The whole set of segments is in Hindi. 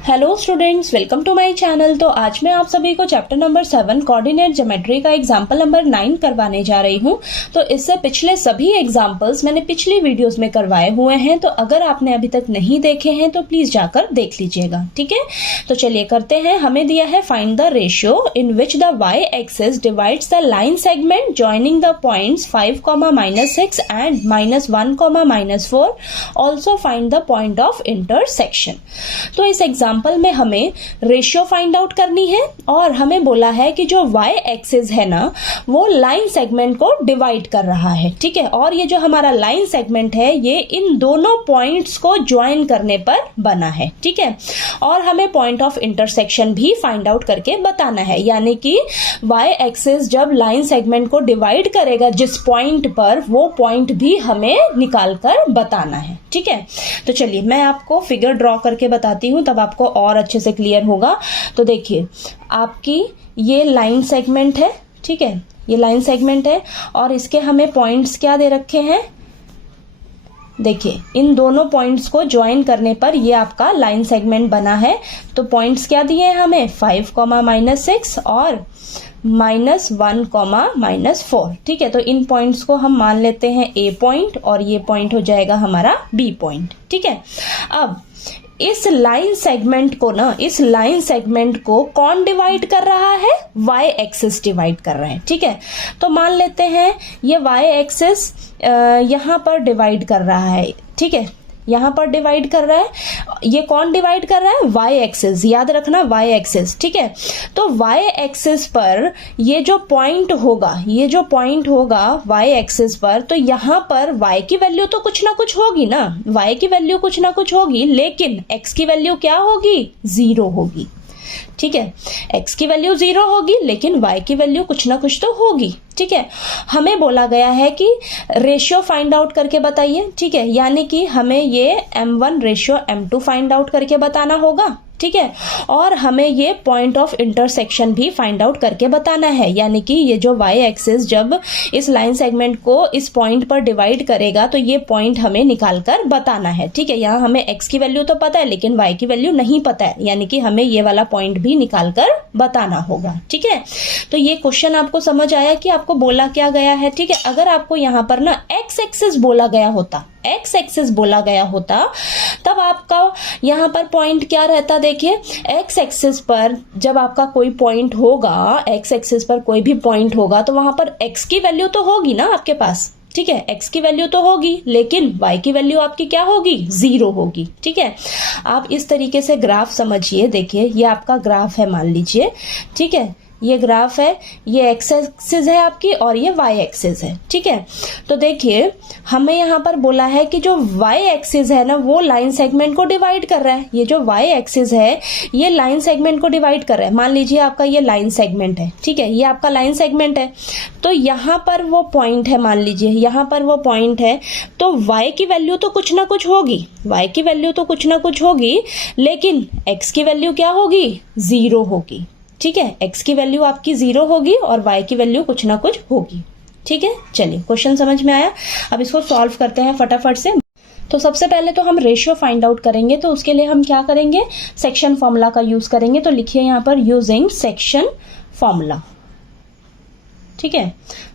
Hello students, welcome to my channel. तो आज मैं आप सभी को चैप्टर नंबर 7 कोऑर्डिनेट ज्योमेट्री का एग्जाम्पल नंबर 9 करवाने जा रही हूँ। तो इससे पिछले सभी एग्जाम्पल्स मैंने पिछली वीडियोस में करवाए हुए हैं, तो अगर आपने अभी तक नहीं देखे हैं तो प्लीज जाकर देख लीजिएगा, ठीक है। तो चलिए करते हैं। हमें दिया है find the ratio in which the y axis divides the line segment joining the points 5, -6 and -1, -4। Also find the point of intersection. तो इस एग्जाम्पल में हमें रेशियो फाइंड आउट करनी है और हमें बोला है कि जो y एक्सिस है ना, वो लाइन सेगमेंट को डिवाइड कर रहा है, ठीक है। और ये जो हमारा लाइन सेगमेंट है ये इन दोनों पॉइंट्स को ज्वाइन करने पर बना है, ठीक है। और हमें पॉइंट ऑफ इंटरसेक्शन भी फाइंड आउट करके बताना है, यानी कि y एक्सिस जब लाइन सेगमेंट को डिवाइड करेगा जिस पॉइंट पर, वो पॉइंट भी हमें निकाल कर बताना है, ठीक है। तो चलिए मैं आपको फिगर ड्रॉ करके बताती हूँ, तब आपको और अच्छे से क्लियर होगा। तो देखिए, आपकी ये लाइन सेगमेंट है, ठीक है, ये लाइन सेगमेंट है और इसके हमें पॉइंट्स क्या दे रखे हैं। देखिए, इन दोनों पॉइंट्स को ज्वाइन करने पर ये आपका लाइन सेगमेंट बना है। तो पॉइंट्स क्या दिए हैं हमें, 5, -6 और -1, -4, ठीक है। तो इन पॉइंट्स को हम मान लेते हैं A पॉइंट और ये पॉइंट हो जाएगा हमारा B पॉइंट, ठीक है। अब इस लाइन सेगमेंट को ना, इस लाइन सेगमेंट को कौन डिवाइड कर रहा है, y एक्सिस डिवाइड कर रहे हैं, ठीक है। तो मान लेते हैं ये y एक्सिस यहां पर डिवाइड कर रहा है, ठीक है, यहां पर डिवाइड कर रहा है। ये कौन डिवाइड कर रहा है, y एक्सिस, याद रखना y एक्सिस, ठीक है। तो y एक्सिस पर ये जो पॉइंट होगा, ये जो पॉइंट होगा y एक्सिस पर, तो यहां पर y की वैल्यू तो कुछ ना कुछ होगी ना, y की वैल्यू कुछ ना कुछ होगी, लेकिन x की वैल्यू क्या होगी, 0 होगी, ठीक है। x की वैल्यू 0 होगी लेकिन y की वैल्यू कुछ ना कुछ तो होगी, ठीक है। हमें बोला गया है कि रेशियो फाइंड आउट करके बताइए, ठीक है, यानी कि हमें ये m1 ratio m2 find out करके बताना होगा, ठीक है। और हमें ये पॉइंट ऑफ इंटरसेक्शन भी फाइंड आउट करके बताना है, यानी कि ये जो y एक्सिस जब इस लाइन सेगमेंट को इस पॉइंट पर डिवाइड करेगा तो ये पॉइंट हमें निकाल कर बताना है, ठीक है। यहाँ हमें x की वैल्यू तो पता है लेकिन y की वैल्यू नहीं पता है, यानी कि हमें ये वाला पॉइंट भी निकाल कर बताना होगा, ठीक है। तो ये क्वेश्चन आपको समझ आया कि आपको बोला क्या गया है, ठीक है। अगर आपको यहाँ पर ना x एक्सिस बोला गया होता, x एक्सिस बोला गया होता, तब आपका यहाँ पर पॉइंट क्या रहता, देखिए x एक्सिस पर जब आपका कोई पॉइंट होगा, x एक्सिस पर कोई भी पॉइंट होगा तो वहां पर x की वैल्यू तो होगी ना आपके पास, ठीक है, x की वैल्यू तो होगी, लेकिन y की वैल्यू आपकी क्या होगी, 0 होगी, ठीक है। आप इस तरीके से ग्राफ समझिए। देखिए, ये आपका ग्राफ है मान लीजिए, ठीक है, ये ग्राफ है, ये x एक्सिस है आपकी और ये y एक्सिस है, ठीक है। तो देखिए, हमें यहाँ पर बोला है कि जो y एक्सिस है ना, वो लाइन सेगमेंट को डिवाइड कर रहा है। ये जो y एक्सिस है ये लाइन सेगमेंट को डिवाइड कर रहा है। मान लीजिए आपका ये लाइन सेगमेंट है, ठीक है, ये आपका लाइन सेगमेंट है। तो यहाँ पर वो पॉइंट है, मान लीजिए यहाँ पर वो पॉइंट है, तो y की वैल्यू तो कुछ ना कुछ होगी, y की वैल्यू तो कुछ ना कुछ होगी, लेकिन x की वैल्यू क्या होगी, 0 होगी, ठीक है। x की वैल्यू आपकी 0 होगी और y की वैल्यू कुछ ना कुछ होगी, ठीक है। चलिए, क्वेश्चन समझ में आया। अब इसको सॉल्व करते हैं फटाफट से। तो सबसे पहले तो हम रेशियो फाइंड आउट करेंगे, तो उसके लिए हम क्या करेंगे, सेक्शन फॉर्मूला का यूज करेंगे। तो लिखिए यहाँ पर यूजिंग सेक्शन फॉर्मूला, ठीक है।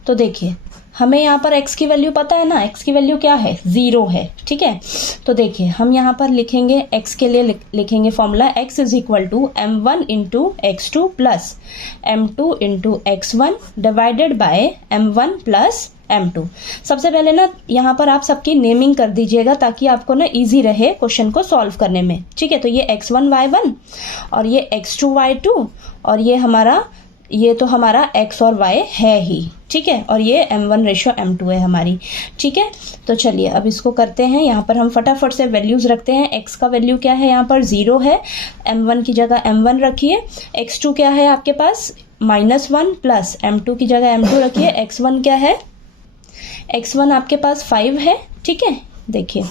तो देखिए, हमें यहाँ पर x की वैल्यू पता है ना, x की वैल्यू क्या है, 0 है, ठीक है। तो देखिए, हम यहाँ पर लिखेंगे x के लिए लिखेंगे formula x is equal to m1 into x2 plus m2 into x1 divided by m1 plus m2। सबसे पहले ना यहाँ पर आप सबकी नेमिंग कर दीजिएगा ताकि आपको ना इजी रहे क्वेश्चन को सॉल्व करने में, ठीक है। तो ये x1 y1 और ये x2 y2 और ये तो हमारा x और y है ही, ठीक है। और ये m1 रेशियो m2 है हमारी, ठीक है। तो चलिए अब इसको करते हैं। यहाँ पर हम फटाफट से वैल्यूज रखते हैं। x का वैल्यू क्या है, यहाँ पर 0 है, m1 की जगह m1 रखिए। x2 क्या है आपके पास, -1 प्लस m2 की जगह m2 रखिए। x1 क्या है, x1 आपके पास 5 है, ठीक है, देखिए।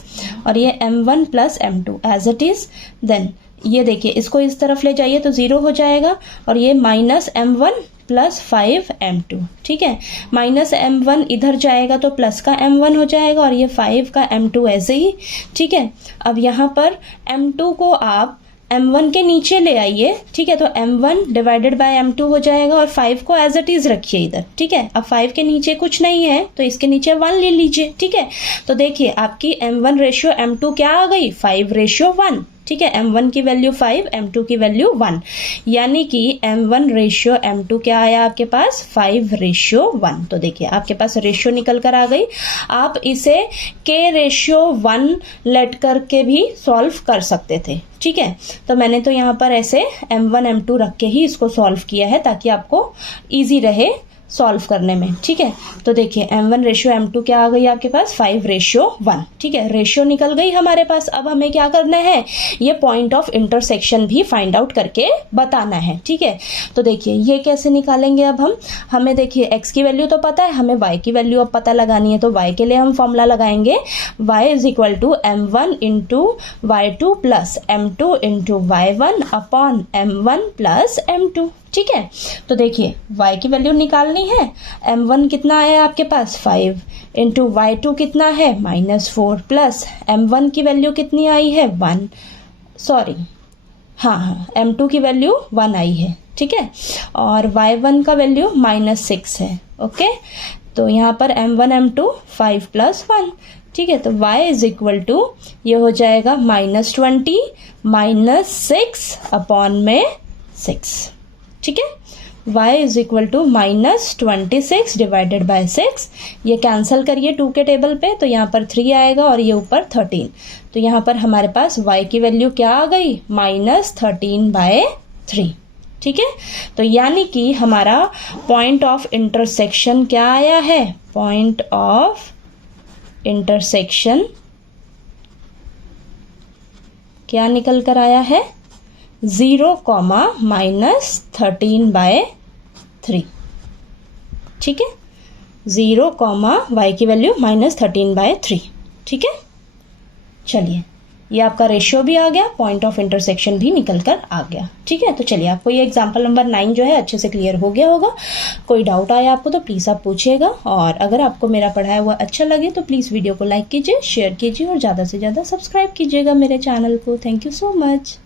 और ये m1 plus m2 as it is. Then ये देखिए, इसको इस तरफ ले जाइए तो 0 हो जाएगा और ये -m1 प्लस 5m2, ठीक है। -m1 इधर जाएगा तो प्लस का m1 हो जाएगा और ये 5 का m2 ऐसे ही, ठीक है। अब यहाँ पर m2 को आप m1 के नीचे ले आइए, ठीक है। तो m1 डिवाइडेड बाय m2 हो जाएगा और 5 को एज इट इज रखिए इधर, ठीक है। अब 5 के नीचे कुछ नहीं है तो इसके नीचे 1 ले लीजिए, ठीक है। तो देखिए आपकी m1 रेशियो m2 क्या आ गई, 5:1, ठीक है। m1 की वैल्यू 5, m2 की वैल्यू 1, यानी कि m1 रेशियो m2 क्या आया आपके पास, 5:1। तो देखिए आपके पास रेशियो निकल कर आ गई। आप इसे k:1 लेट करके भी सॉल्व कर सकते थे, ठीक है। तो मैंने तो यहाँ पर ऐसे m1 m2 रख के ही इसको सॉल्व किया है ताकि आपको ईजी रहे सॉल्व करने में, ठीक है। तो देखिए m1 रेशियो m2 क्या आ गई आपके पास, 5:1, ठीक है। रेशियो निकल गई हमारे पास। अब हमें क्या करना है, ये पॉइंट ऑफ इंटरसेक्शन भी फाइंड आउट करके बताना है, ठीक है। तो देखिए ये कैसे निकालेंगे अब हमें देखिए x की वैल्यू तो पता है, हमें y की वैल्यू अब पता लगानी है। तो y के लिए हम फॉर्मूला लगाएंगे y = m1 × y2 + m2 × y1 upon m1 + m2, ठीक है। तो देखिए y की वैल्यू निकालनी है, m1 कितना आया आपके पास 5 × y2 कितना है -4 प्लस m1 की वैल्यू कितनी आई है 1, सॉरी हाँ m2 की वैल्यू 1 आई है, ठीक है। और y1 का वैल्यू -6 है, ओके। तो यहाँ पर m1 m2 5 + 1, ठीक है। तो y ये हो जाएगा -20 -6 अपॉन में 6, ठीक है। y -26 डिवाइडेड बाय 6, ये कैंसिल करिए 2 के टेबल पे, तो यहाँ पर 3 आएगा और ये ऊपर 13। तो यहाँ पर हमारे पास y की वैल्यू क्या आ गई, -13/3, ठीक है। तो यानी कि हमारा पॉइंट ऑफ इंटरसेक्शन क्या आया है, पॉइंट ऑफ इंटरसेक्शन क्या निकल कर आया है, 0, -13/3, ठीक है। 0, y की वैल्यू -13/3, ठीक है। चलिए ये आपका रेशियो भी आ गया, पॉइंट ऑफ इंटरसेक्शन भी निकल कर आ गया, ठीक है। तो चलिए आपको ये एग्जाम्पल नंबर 9 जो है अच्छे से क्लियर हो गया होगा। कोई डाउट आया आपको तो प्लीज़ आप पूछिएगा, और अगर आपको मेरा पढ़ाया हुआ अच्छा लगे तो प्लीज़ वीडियो को लाइक कीजिए, शेयर कीजिए और ज़्यादा से ज़्यादा सब्सक्राइब कीजिएगा मेरे चैनल को। Thank you so much.